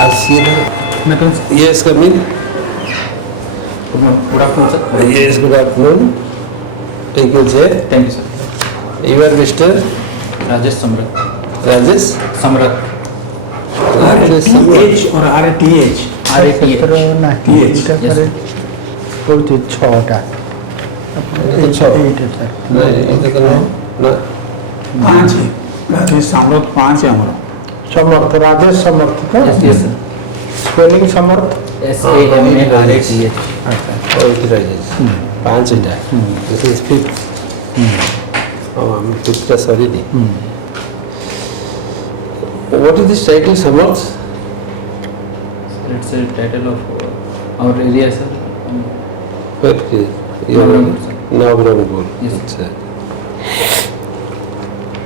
I'll see you there. Yes, come in. Good afternoon, sir. Yes, good afternoon. Take your chair. Thank you, sir. You are Mr. Rajesh Samarth. Rajesh? Samarth. Rajesh Samarth. H or RATH? Yes. कौन छटा पाँच है समर्थ पाँच है हमारा समर्थ राजेश समर्थ का Yes, sir. Spelling समर्थ SAMARTH. Rajesh. पांच है. This is fifth. I'm fifth. Sorry. What is this title, Samarth? It's a title of our area, sir. Where is it? Navrampur. Yes. It's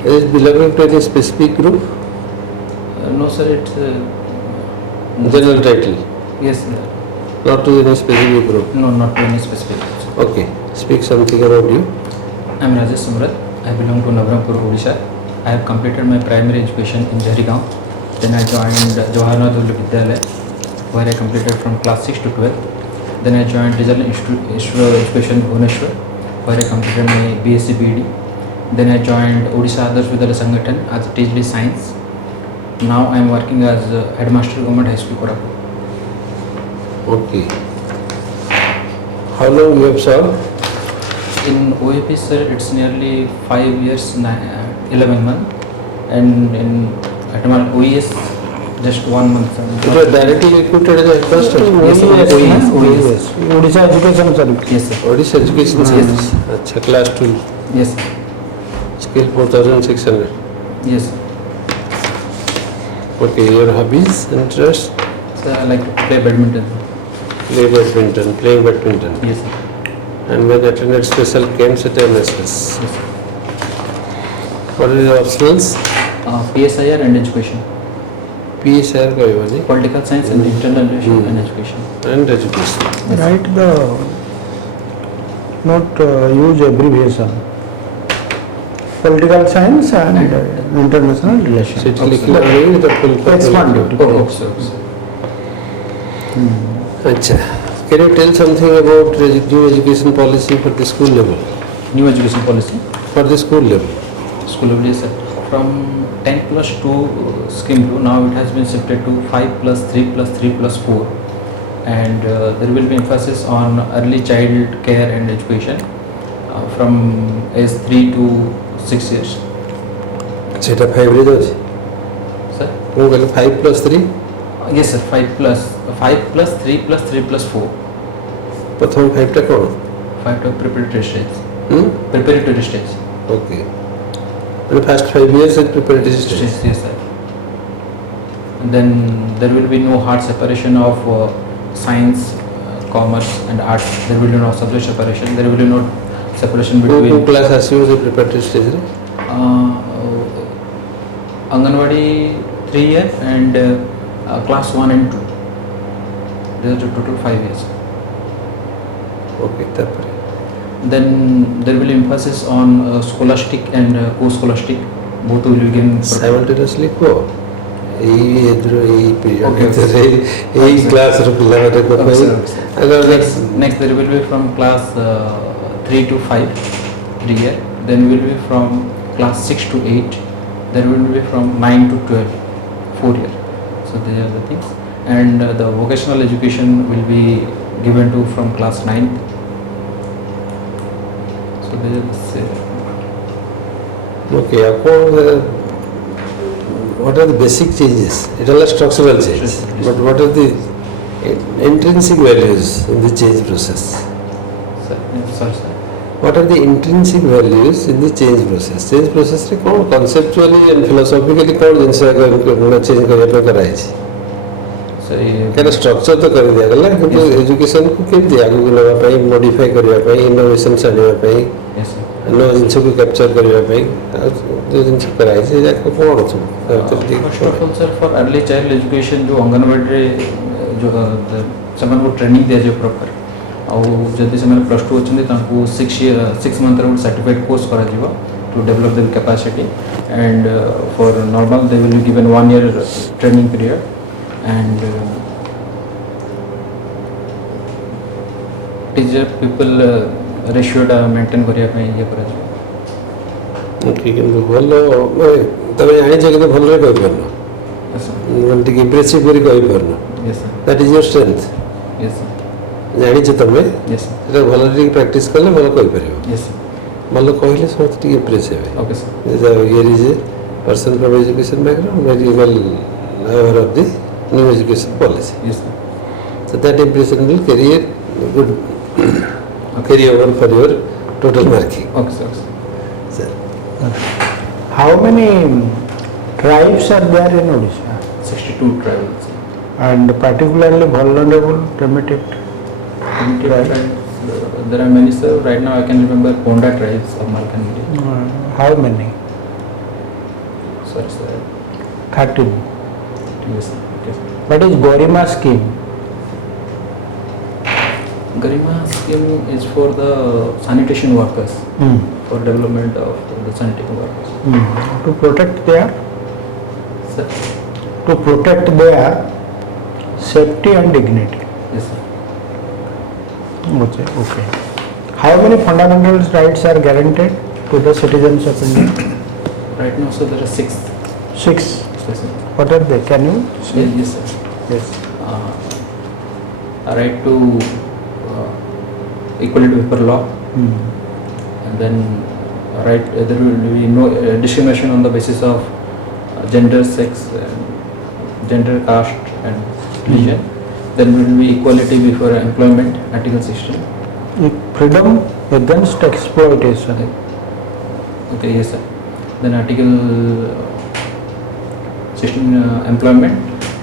is it belonging to any specific group? No, sir. It's General title, yes, sir. not to any specific group. No, not any specific. Okay, speak something about you. I am Rajesh Samarth. I belong to Navrampur, Odisha. I have completed my primary education in Jarigaon. Then I joined Jawaharlal Vidyalaya, where I completed from class 6 to 12. Then I joined Regional Institute of Education Bhubaneswar, where I completed my BSc BD. Then I joined Odisha Adarsh Vidyalaya Sangathan as a teacher science. Now I am working as a headmaster Government High School Koraput. Okay. How long you have served? In OAP, sir, it's nearly 5 years, 11 months, and in at my OES, just 1 month. You were directly recruited as a headmaster? Yes, sir. OES. Orissa education service Yes, sir. Odisha Education Service. अच्छा, class 2. Yes, sir. Scale 4600. Yes, sir. Okay, your hobbies, interests? So I like to play badminton. Play badminton, playing badminton. Yes, sir. And when attended special camps at NSS. Yes, sir. What are your options? PSIR and education. PSR का ये वाली Political science and internal relations and education. and education. Right the not use abbreviation political science and international relation City लिखना नहीं तो full Expand it. Oh, sir. अच्छा. Can you tell something about new education policy for the school level? New education policy. For the school level. School of yes, sir. From 10 plus 2 scheme 2, now it has been shifted to 5 plus 3 plus 3 plus 4. And there will be emphasis on early child care and education from age 3 to 6 years. सेटा 5 रे दो Sir? वो कहले 5 plus 3 Yes, sir. 5 plus 3 plus 3 plus 4. प्रथम 5 टा कौन 5 to preparatory stage. Hmm? Preparatory stage. Okay. And first 5 years in preparatory stage. Yes, sir. And then there will be no hard separation of science, commerce and arts. There will be no subject separation. There will be no separation Who between class assumes the preparatory stage रे Anganwadi 3 year and class 1 and 2. There are total 5 years. Okay, तापर Then there will be emphasis on scholastic and co-scholastic. Both will be given. simultaneously को यही इधर यही period Okay, okay. इधर यही class रे पिला रे को Okay, sir, okay, sir. अगर Next there will be from class 3 to 5 3 year. Then will be from class 6 to 8. Then will be from 9 to 12 4 year. So these are the things. And the vocational education will be given to from class 9. So these are the okay, what are the basic changes? It all are structural changes. Yes. But what are the intrinsic values in the change process? sorry, sir. What are the intrinsic values in the change process? Change process रे कौन conceptually and philosophically कौन जिनसे अगर change करने पे कराई थी? So ये क्या structure तो कर दिया गया क्योंकि education को क्या दिया आगे लोगों पे modify करने पे innovation आने पे yes, sir. नो जिनसे को capture करने पे जो जिनसे कराई थी जाके कौन होता है? First of all, sir, for early child education जो अंगनवाड़ी जो समय वो ट्रेनिंग दिया जो प्रॉपर ଆଉ ଯଦି ସେମାନେ ପ୍ଲସ୍ ଟୁ ଅଛନ୍ତି ତାଙ୍କୁ 6 ମନ୍ଥର ଗୋଟେ ସାର୍ଟିଫାଇଡ୍ କୋର୍ସ କରାଯିବ to develop them capacity and for normal they will be given 1 year training period and teacher people ratio टा maintain करिया ପାଇଁ ये କରାଯିବ। ଓକେ କିନ୍ତୁ ଭଲ ତମେ ଜାଣିଛ କିନ୍ତୁ ଭଲରେ କହିପାରୁନ Yes sir. ମାନେ ଟିକେ ଇମ୍ପ୍ରେସିଭ୍ କରି କହିପାରୁନ Yes sir. That is your strength Yes sir. ଜାଣିଛ ତମେ Yes sir. ସେଟା ଭଲରେ ଟିକେ ପ୍ରାକ୍ଟିସ୍ କଲେ ଭଲ କହିପାରିବ Yes sir. ଭଲ କହିଲେ ସମସ୍ତେ ଟିକେ ଇମ୍ପ୍ରେସ୍ ହେବେ Okay sir. Here is a person from education background very well aware of the new education policy Hmm. Yes sir. so that impression will carry a good carry over for your total marking Okay sir. sir. How many tribes are there in Odisha? 62 tribals. And particularly vulnerable primitive Primitive tribes, there are many sir. Right now I can remember Ponda tribes of Malkanmari. how many? Sorry sir. 13. Yes sir. Yes, sir. What is Gorima scheme? Garima scheme is for the sanitation workers, Hmm. for development of the sanitation workers. To protect their Sir. safety and dignity. Yes sir. Okay. Okay. How many fundamental rights are guaranteed to the citizens of India? Right now sir there are 6. 6. Yes sir. What are they? Can you say? Yes sir. Yes. A right to equality before law, Hmm. and then right there will be no discrimination on the basis of gender, sex, gender, caste and religion. Then will be equality before employment, Article 16. Freedom against exploitation. Okay, yes sir. Then Article 16 employment,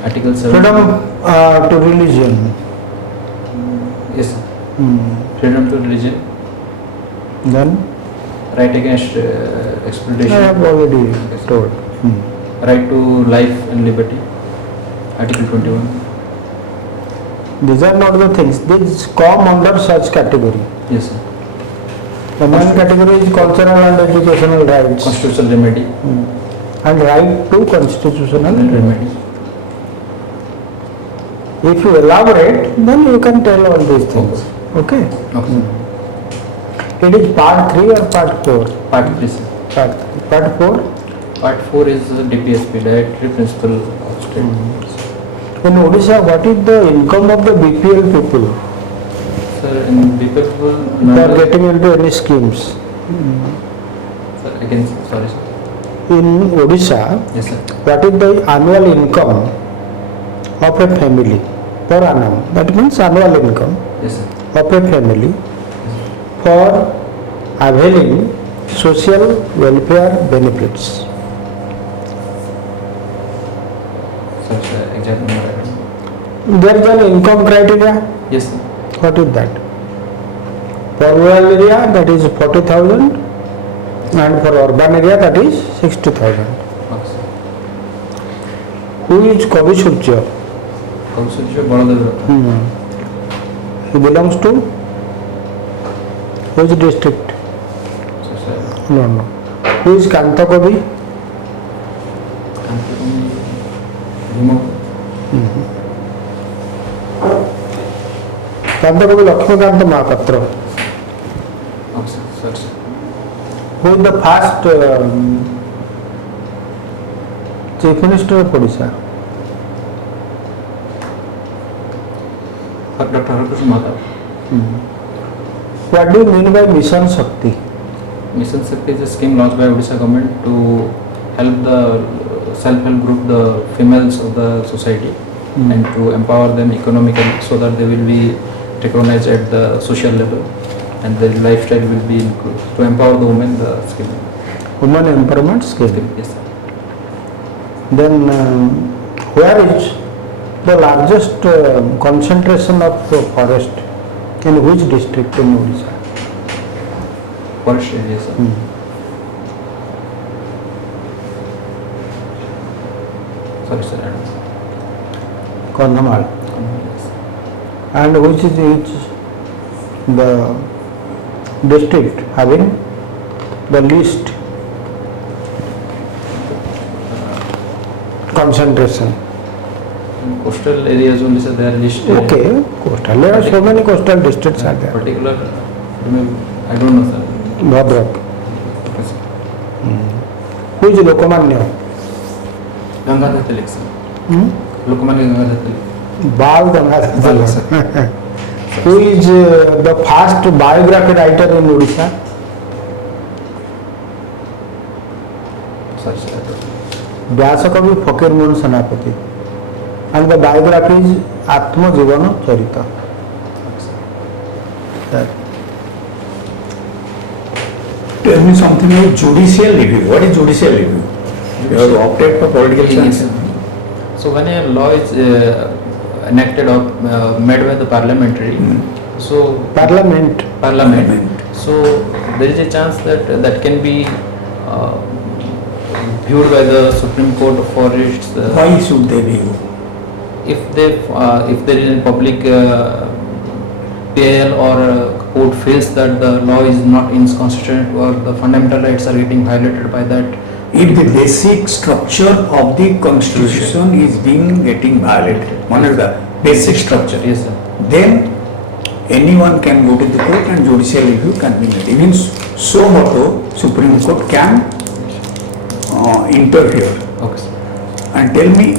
Article 7. Freedom to religion. Yes sir. Hmm. Freedom to religion, Then right against I exploitation, have already told. Hmm. right to life and liberty, Article 21. These are not the things. These come under such category. Yes sir. The main category is cultural and educational rights. Constitutional remedy. Hmm. And right to constitutional remedy. If you elaborate, then you can tell all these things. Okay? Okay. It is part 3 or part 4? Part 3 sir. Part 3. Part 4? Part 4 is DPSP, Directory Principle of State. In Odisha, what is the income of the BPL people? Sir, in people, They are getting into any schemes. Sir, again, sorry sir. In Odisha, Yes sir. what is the annual income of a family per annum? That means annual income Yes sir. of a family for availing social welfare benefits. Sorry sir, exact number I don't know. There is an income criteria. Yes sir. What is that? For rural area, that is 40,000, and for urban area, that is 60,000. Okay sir. Who is Kavi Surya? Kaushalya Baladev. He belongs to which district? So sir, No. Who is Kanta Kavi? Kanta Kavi Lakshmikanta Mahapatra. Okay sir, sorry sir. Who is the first Chief Minister of Odisha? Dr. Harkrishna Madhav. What do you mean by Mission Shakti? Mission Shakti is a scheme launched by Odisha government to help the self-help group, the females of the society, and to empower them economically so that they will be recognized at the social level and their lifestyle will be improved. To empower the women, the scheme. Women Empowerment Scheme. Yes sir. Then where is the largest concentration of forest? In which district in Odisha? Forest area sir. Sorry sir, I don't know. Kandhamal. Yes. And which is the district having the least concentration? Coastal areas only, sir, they are listed. Okay, coastal. There are so many coastal districts are there. Particular, I don't know, sir. Bhadrak. Okay, sir. Who is Lokmanya? Gangadhar Tilak, sir. Lokmanya Gangadhar Tilak. Bal Gangadhar Bal, Tilak. sir. Who is the first biography writer in Odisha? Sir, sir. व्यासकवि फकीर मोहन सेनापति and the biography is Atmajivana Charita. Tell me something about judicial review. What is judicial review? You have opted for political Yes, science. sir. So when a law is enacted or made by the parliamentary, so Parliament. parliament, so there is a chance that that can be viewed by the Supreme Court for its Why should they be? if there is a public PIL or court feels that the law is not inconstitutional or the fundamental rights are getting violated by that. If the basic structure of the constitution is being getting violated, one is the basic structure, Yes, sir. then anyone can go to the court and judicial review can be made. Even so motto, Supreme Court can interfere. Okay, sir. And tell me,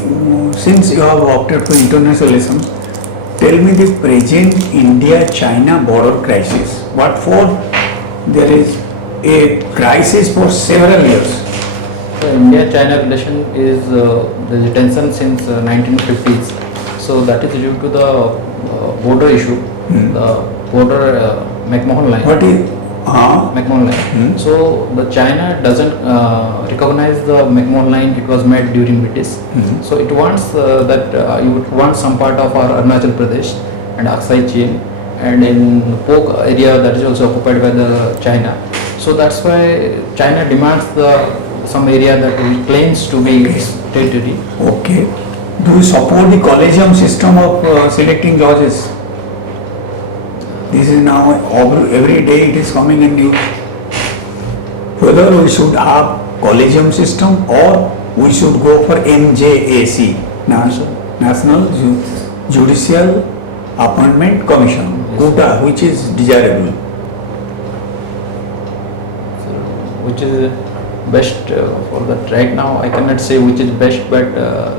since you have opted for internationalism, tell me the present India-China border crisis. What for? There is a crisis for several years. So India-China relation is there is tension since 1950s. So that is due to the border issue, the border McMahon line. What is? McMahon line. So the China doesn't recognize the McMahon line. It was made during British. So it wants that you would want some part of our Arunachal Pradesh and Aksai chain, and in Pok area that is also occupied by the China. So that's why China demands some area that it claims to be its territory. Okay. Do you support the collegium system of selecting judges? This is now every day it is coming in news. Whether we should have collegium system or we should go for NJAC, National Judicial Appointment Commission, quota, which is desirable. So, which is best for that right now? I cannot say which is best, but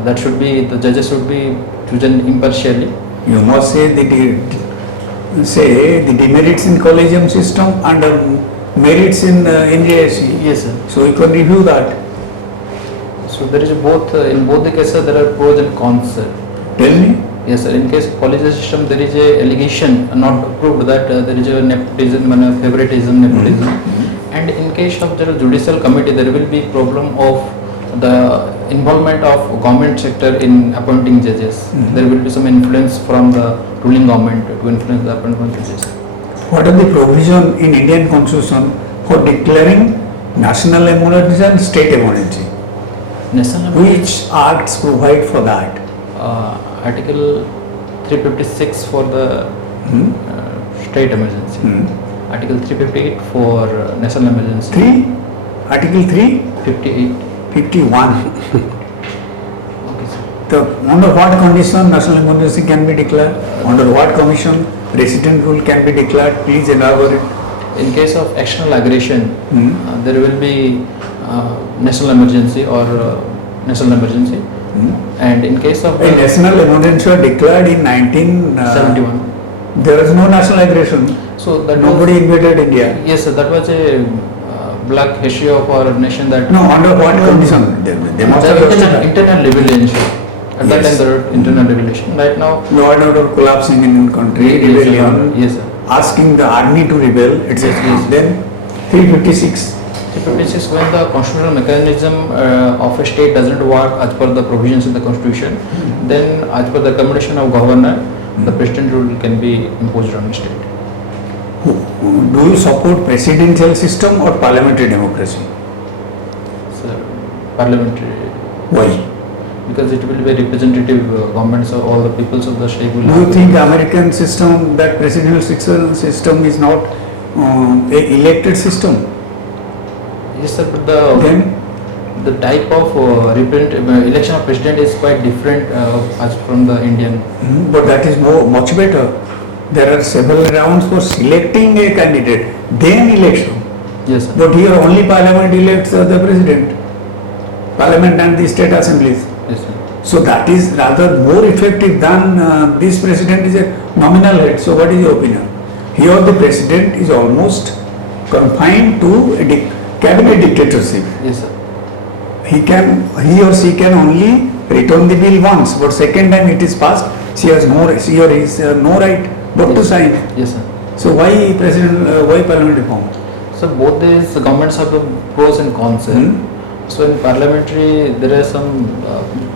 that should be the judges should be chosen impartially. You must say the demerits in collegium system and merits in NJAC. Yes, sir. So you can review that. So there is both in both the cases there are pros and cons, sir. Tell me. Yes, sir. In case of collegium system, there is a allegation not proved that there is a nepotism, favoritism, nepotism. And in case of the judicial committee, there will be problem of the involvement of government sector in appointing judges. There will be some influence from the ruling government to influence the appointment of judges. What are the provision in Indian constitution for declaring national emergency and state emergency? National Which acts provide for that? Article 356 for the state emergency. Article 358 for national emergency. 3? Article 3? 58. 51. Okay, sir. Under what condition national emergency can be declared? Under what commission resident rule can be declared? Please elaborate. In case of external aggression, there will be national emergency or national emergency. And in case of A national emergency was declared in 71. There was no national aggression. So that Nobody invaded India. Yes, sir, that was a black history of our nation. That No, under what condition? They must have justified. internal rebellion. At that time, Yes. there was internal rebellion. Right now, Law and order collapsing in country, rebellion, yes, sir. asking the army to rebel, etc. Yes. Then 356. 356 when the constitutional mechanism of a state doesn't work as per the provisions of the constitution, then as per the recommendation of governor, the president rule can be imposed on the state. Do you support presidential system or parliamentary democracy? So, parliamentary. Why? Because it will be a representative government, so all the peoples of the state will Do you think American system, that presidential system is not a elected system? Yes, sir, but Then the type of election of president is quite different as from the Indian. But that is much better. There are several rounds for selecting a candidate, then election. Yes, sir. But here only parliament elects the president, parliament and the state assemblies. Yes, sir. So that is rather more effective than this president is a nominal head. So what is your opinion? Here the president is almost confined to a cabinet dictatorship. Yes, sir. He or she can only return the bill once, but second time it is passed, she or he has no right but to sign. Yes, sir. So why parliament reform? So both these governments have the pros and cons. So in parliamentary, there are some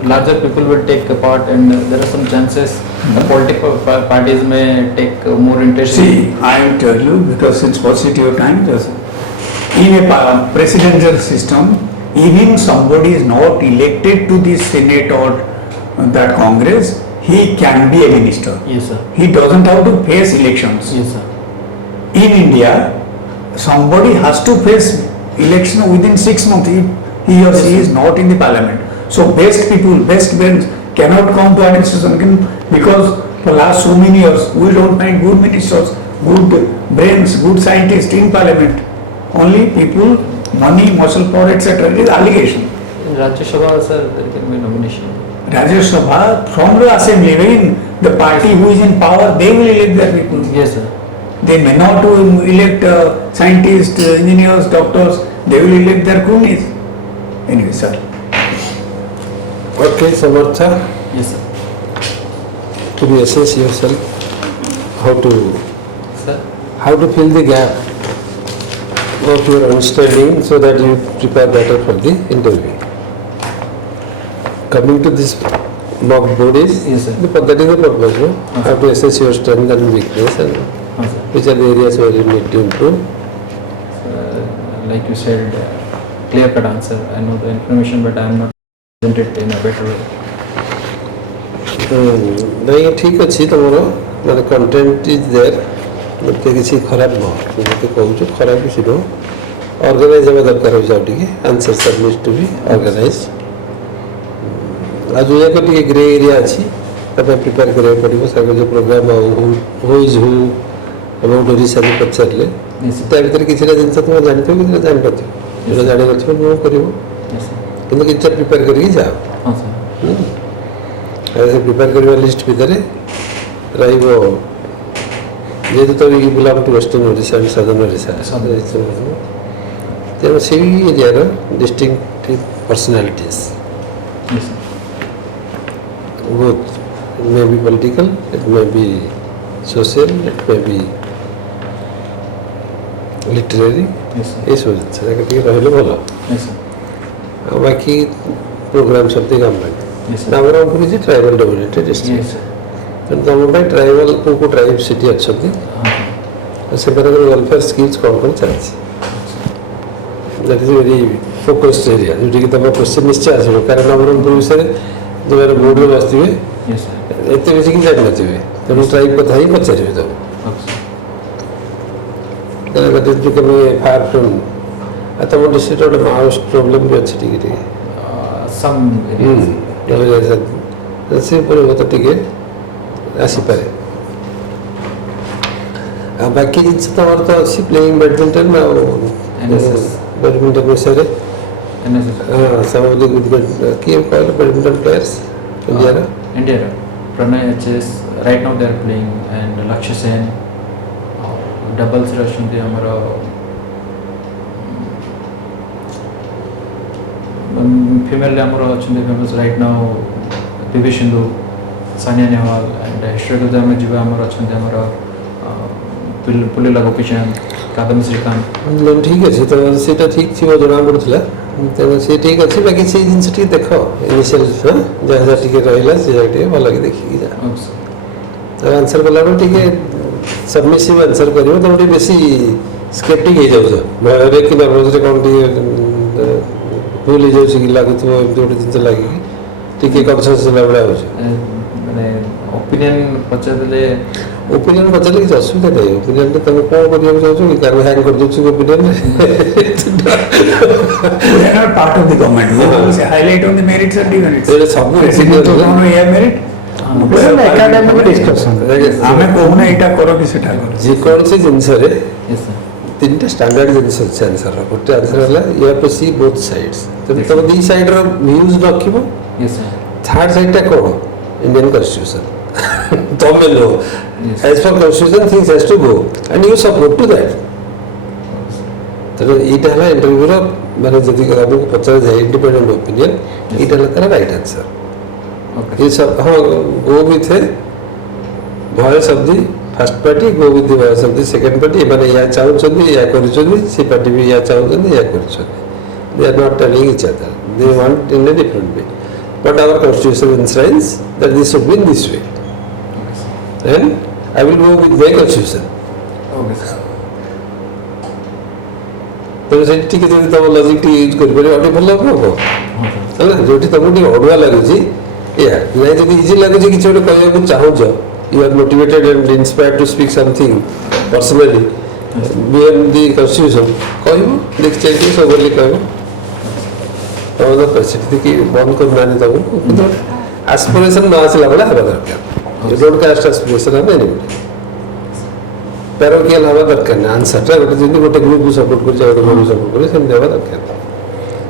larger people will take a part, and there are some chances the political parties may take more interest. See, I will tell you, because since paucity of time, just in a presidential system, even somebody is not elected to the Senate or that Congress, he can be a minister. Yes, sir. He doesn't have to face elections. Yes, sir. In India, somebody has to face election within 6 months if he or she is not in the parliament. So best people, best brains cannot come to administration because for last so many years we don't find good ministers, good brains, good scientists in parliament. Only people, money, muscle power, etc. It is allegation. In Rajya Sabha, sir, there can be nomination. Rajya Sabha from the assembly, when the party who is in power, they will elect their people. Yes, sir. They may not to elect scientists, engineers, doctors, they will elect their cronies. Anyway, sir. Okay, Samartha, Yes, sir. to be assess yourself, Sir. how to fill the gap of your understanding so that you prepare better for the interview. Coming to this mock board is, Yes, sir. that is the purpose, no? Okay. How to assess your strength and weakness and Sir. which are the areas where you need to improve. Like you said, clear-cut answer. I know the information, but I am not presented in a better way. नहीं ठीक अच्छी तुमरो माने content is there मते किसी खराब न मते कहूछु खराब किसी नो ऑर्गेनाइज होगा दरकार हो जाउ टिके answer submit to be organize आज ये टिके ग्रे एरिया अछि तबे प्रिपेयर करे पड़िबो सर जो programme who is who about Odisha रे पछरले ता भीतर किछरा जिंस तुम जानतो कि जान पथि जो जाने पथि नो करिवो Yes, sir. किंतु किछ प्रिपेयर करके जाओ हाँ, sir. ऐसे प्रिपेयर करवा लिस्ट भितर रहिबो जेहेतु तो ये belong to western Odisha and southern Odisha तेणु से area distinctive personalities Yes, sir. both it may be political, it may be social, it may be literary. Yes, sir. ये सब जिन रही भल Yes, sir. आ बाकी प्रोग्राम सब काम लगे Yes, sir. Nabarangpur is tribal dominated district Yes, sir. तेणु तुम ट्राइबल को ट्राइब सिटी अच्छा हाँ, से वेलफेयर स्कीम्स कौन कौन चलती that is very focused area जोटी कि तुम क्वेश्चन निश्चय आसो कारण नवरंगपुर विषय जो मैंने बोर्ड में बसते yes, sir. एत बेस कि जान नथिबे तेणु ट्राइब कथा ही पचारे तुम Okay, sir. That is become far from तुम डिस्ट्रिक्ट गोटे माउस प्रोब्लेम भी अच्छी टिके Some areas. से परिवर्तन टिके आसीपे आ बाकी जिन तुम तो अच्छी प्लेइंग बैडमिंटन NSS. बैडमिंटन विषय NSS. some of the good kiଏ କହିଲେ badminton players India India. Pranay HS. Right now they are playing, and Lakshya Sen. Doubles रे अछंती हमरो female रे हमरो अछंती famous right now PV Sindhu, Sania Nehwal, and historical जमे जीवा हमरो अछंती हमरो पुलिला गोपीचंद, कादम श्रीकांत. ठीक अच्छे तो सीटा ठीक थी वो जना पड़ता तेणु सी ठीक अच्छे बाकी से जिनस टी देख इनिशियल हाँ जहाँ जहाँ टी रहा से जगह टी भल कि देखिए जा तो आंसर कला टी सबमिसिव आंसर कर तुम बेसी स्केप्टिक हो जाऊँ भय कि नर्भस कौन टी भूल हो जाऊँ कि लगुव एमती गोटे जिन लगे टी कनसस भाया हो मैंने ओपिनियन पचारे ओपिनियन पचारे किसी असुविधा नहीं ओपिनियन रे तुम कौन करिया चाहछो कि कार हैंग कर दोछु opinion They are not part of the government. You say highlight on the merits and demerits. ये सब President तो कौन है merit? This is an academic discussion. हमें कहूँ ना इटा करो किसे टा करो. जे कौन से जिनस रे यस सर तीनटा स्टैंडर्ड जिनस अछि आंसर रा गोटे आंसर हला you have to see both sides तब तब दी साइड रा व्यूज रखिबो यस सर थर्ड साइड टा कोन इंडियन कॉन्स्टिट्यूशन तमे लो as per constitution things has to go and you support to that तो इटा हला इंटरव्यू रा माने जदी हमको पचार जाय इंडिपेंडेंट ओपिनियन इटा हला तारा राइट आंसर ओके ये सब हाँ go with voice of the first party go with the voice of the second party माने या चाहउछन या करिछन से पार्टी भी या चाहउछन या करिछन they are not telling each other they want in a different way but our constitution enshrines that this should be in this way and I will go with my constitution okay sir तो से ठीक है जब तब logic use कर पारे अटे भलो हो ହେଲା ଯୋଉଠି ତମକୁ ଟିକେ ଅଡୁଆ ଲାଗୁଛି ଏୟା ନାଇଁ ଯଦି ଇଜି ଲାଗୁଛି କିଛି ଗୋଟେ କହିବାକୁ ଚାହୁଁଛ you are motivated and inspired to speak something personally beyond the constitution କହିବ ଦେଖି ଚାହିଁକି ସବୁବେଳେ କହିବ ତମ ଦରକାର ସେଠି ଦେଖି ବନ୍ଦ କରୁନାହାନ୍ତି ତମକୁ କିନ୍ତୁ ଆସ୍ପିରେସନ୍ ନ ଆସିଲା ବେଳେ ହେବା ଦରକାର ବ୍ରଡକାଷ୍ଟ ଆସ୍ପିରେସନ୍ ଆମେ ଏନିବଡି ପ୍ୟାରୋକିଆଲ ହେବା ଦରକାର ନା ଆନ୍ସରଟା ଗୋଟେ ଯେମିତି ଗୋଟେ ଗ୍ରୁପକୁ ସପୋର୍ଟ କରୁଛି ଆଉ ଗୋଟେ ଗ୍ରୁପକୁ ସପୋର୍ଟ କରୁଛି ସେମିତି ହେବା ଦରକାର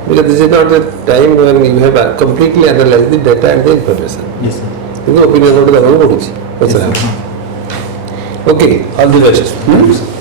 because this is not the time when you have completely analyzed the data and the information. Yes, sir. You know, opinion of the government. Yes, sir. Okay, all the best.